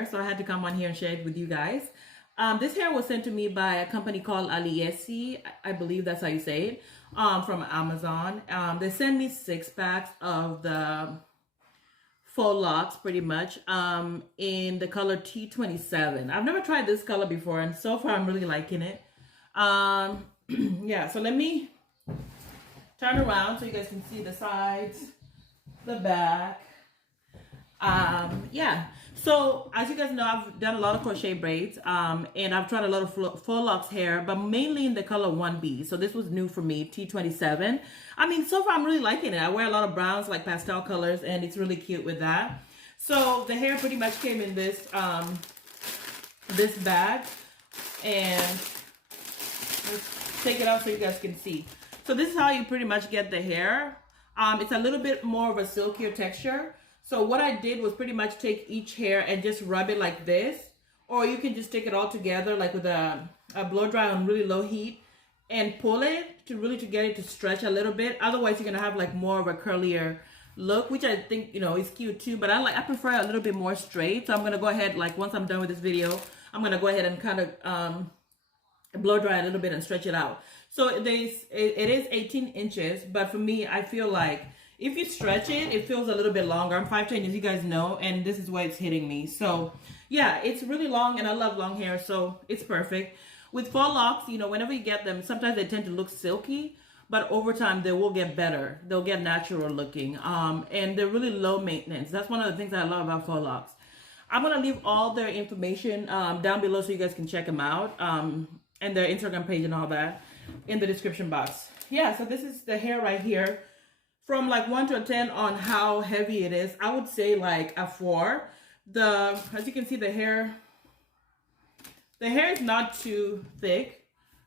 hair, so I had to come on here and share it with you guys. This hair was sent to me by a company called Aliyesy. I believe that's how you say it, from Amazon. They sent me 6 packs of the Faux Locs, pretty much, in the color T27. I've never tried this color before, and so far I'm really liking it. Yeah, so let me turn around so you guys can see the sides, the back. Yeah, so as you guys know, I've done a lot of crochet braids, and I've tried a lot of Faux Locs hair, but mainly in the color 1B. So this was new for me, T27. I mean, so far I'm really liking it. I wear a lot of browns, like pastel colors, and it's really cute with that. So the hair pretty much came in this this bag, and let's take it out so you guys can see. So this is how you pretty much get the hair. It's a little bit more of a silkier texture. So what I did was pretty much take each hair and just rub it like this, or you can just take it all together like with a blow dry on really low heat and pull it to really to get it to stretch a little bit. Otherwise, you're gonna have like more of a curlier look, which I think, you know, is cute too. But I prefer a little bit more straight. So I'm gonna go ahead, like once I'm done with this video, I'm gonna go ahead and kind of blow dry a little bit and stretch it out. So it is 18 inches, but for me, I feel like if you stretch it, it feels a little bit longer. I'm 5'10", as you guys know, and this is where it's hitting me. So yeah, it's really long, and I love long hair, so it's perfect. With Faux Locs, you know, whenever you get them, sometimes they tend to look silky, but over time they will get better. They'll get natural looking, and they're really low maintenance. That's one of the things that I love about Faux Locs. I'm gonna leave all their information down below so you guys can check them out, and their Instagram page and all that in the description box. Yeah, so this is the hair right here. From like 1 to a 10 on how heavy it is, I would say like a 4. As you can see, the hair is not too thick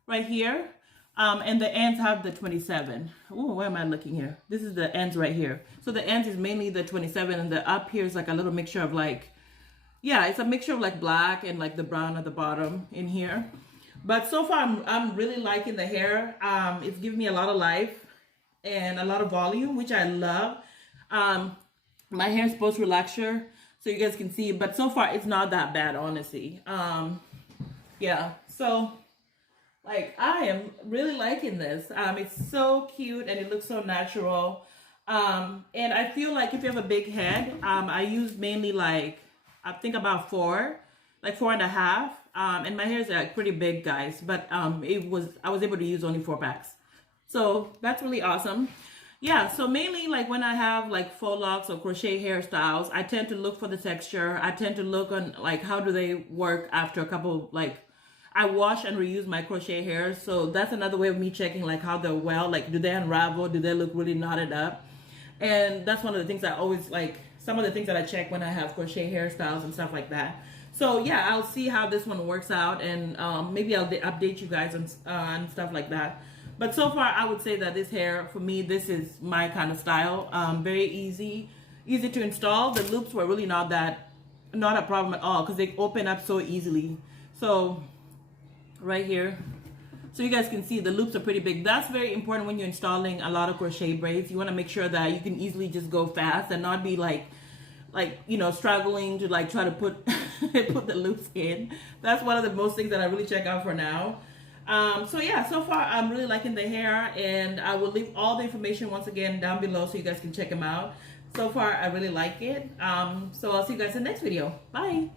right here, and the ends have the 27. Oh, where am I looking here? This is the ends right here. So the ends is mainly the 27, and the up here is like a little mixture of like, yeah, it's a mixture of like black and like the brown at the bottom in here. But so far, I'm really liking the hair. It's giving me a lot of life and a lot of volume, which I love. My hair is post relaxer, so you guys can see, but so far it's not that bad, honestly. Yeah, so like I am really liking this. It's so cute and it looks so natural. And I feel like if you have a big head, I use mainly like, I think about 4, like 4.5. And my hair is like pretty big, guys, but I was able to use only 4 packs. So that's really awesome. Yeah, so mainly like when I have like Faux Locs or crochet hairstyles, I tend to look for the texture. I tend to look on like how do they work after a couple, like I wash and reuse my crochet hairs. So that's another way of me checking like how they're well, like do they unravel, do they look really knotted up? And that's one of the things I always like, some of the things that I check when I have crochet hairstyles and stuff like that. So yeah, I'll see how this one works out, and maybe I'll update you guys on stuff like that. But so far, I would say that this hair, for me, this is my kind of style. Very easy to install. The loops were really not a problem at all because they open up so easily. So right here, so you guys can see the loops are pretty big. That's very important when you're installing a lot of crochet braids. You want to make sure that you can easily just go fast and not be like you know, struggling to like try to put put the loops in. That's one of the most things that I really check out for now. So yeah, so far I'm really liking the hair, and I will leave all the information once again down below so you guys can check them out. So far I really like it. So I'll see you guys in the next video. Bye.